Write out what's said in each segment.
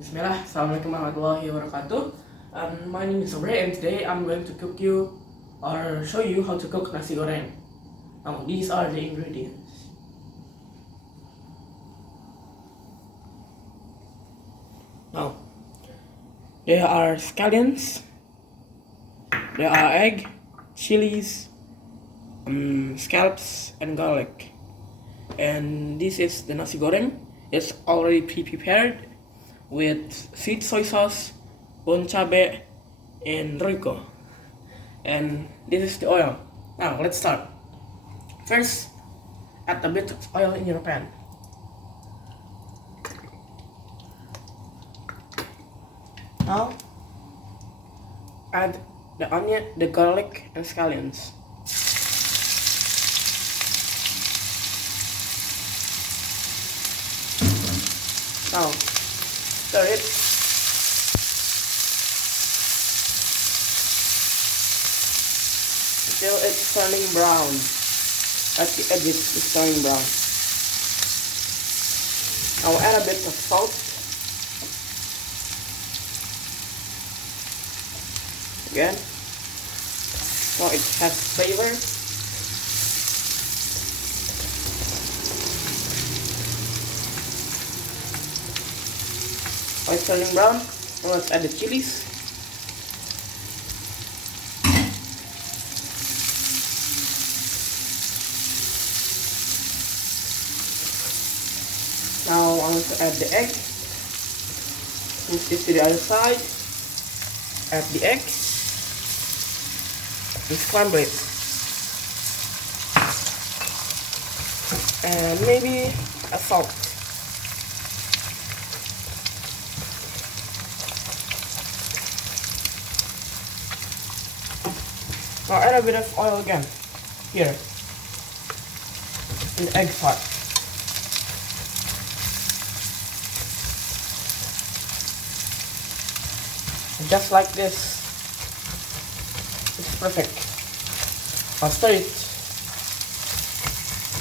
Bismillah, Assalamualaikum warahmatullahi wabarakatuh. My name is Aubrey and today I'm going to cook you or show you how to cook nasi goreng. Now these are the ingredients. Now there are scallions, there are egg, chilies, scallops and garlic. And this is the nasi goreng. It's already pre-prepared with sweet soy sauce, bon cabe, and roiko. And this is the oil. Now let's start. First, add a bit of oil in your pan. Now add the onion, the garlic, and scallions. Now stir it. Until it's turning brown. At the edges it's turning brown. I'll add a bit of salt. Again. So it has flavor. While it's turning brown, now let's add the chilies. Now I want to add the egg. Move this to the other side. Add the egg. And scramble it. And maybe a salt. Now add a bit of oil again. Here. In the egg part. Just like this. It's perfect. I'll stir it.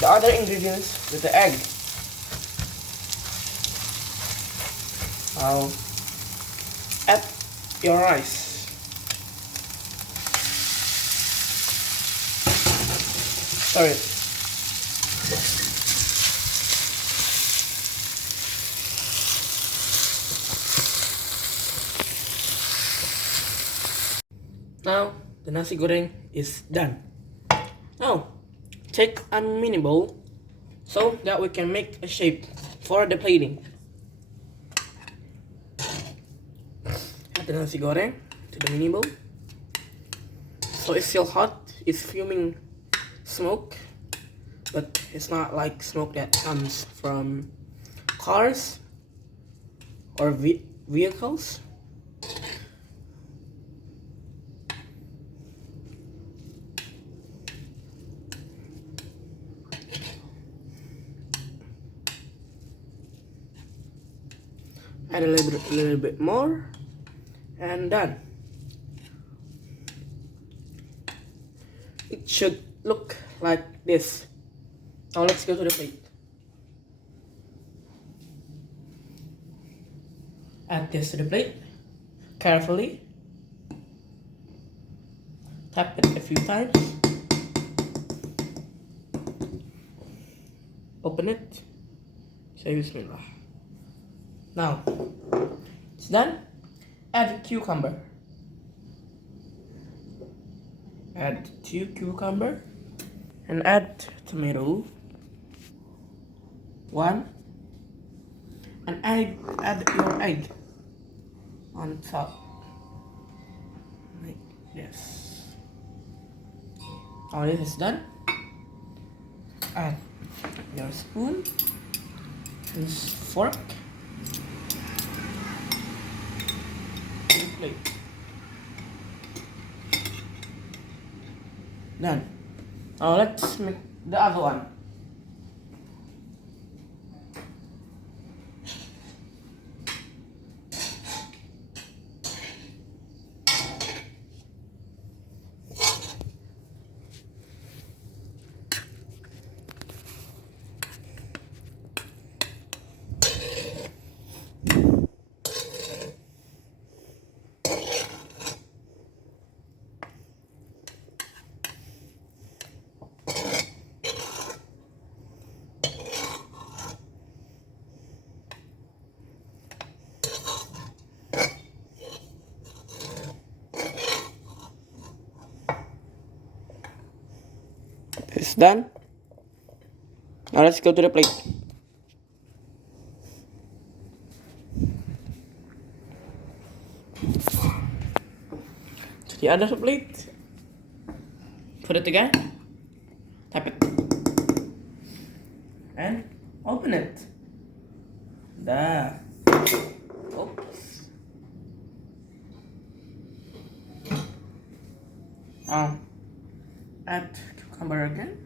The other ingredients with the egg. I'll add your rice. Stir it. Now the nasi goreng is done. Now take a mini bowl so that we can make a shape for the plating. Add the nasi goreng to the mini bowl. So it's still hot, it's fuming smoke, but it's not like smoke that comes from cars or vehicles. Add a little bit more, and done. It should look like this. Now let's go to the plate. Add this to the plate carefully. Tap it a few times. Open it. Say Bismillah. Now it's done. Add cucumber. Add 2 cucumber and add tomato 1 and add your egg on top like this. Now this is done. Add your spoon and fork to the plate. Done. Now let's make the other one. It's done. Now let's go to the plate. To the other plate. Put it again. Tap it. And open it. There. Oops. Add cucumber again.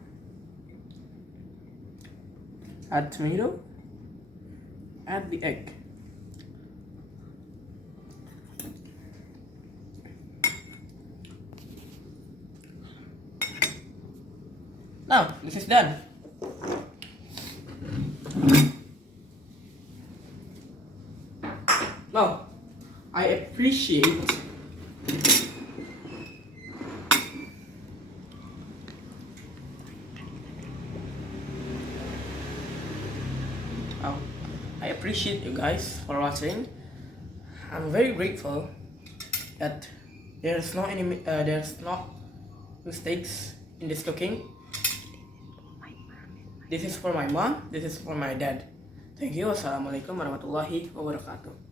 Add tomato. Add the egg. Now, this is done. Now, I appreciate you guys for watching. I'm very grateful that there's no mistakes in this cooking. This is for my mom, this is for my dad. Thank you. Wassalamualaikum warahmatullahi wabarakatuh.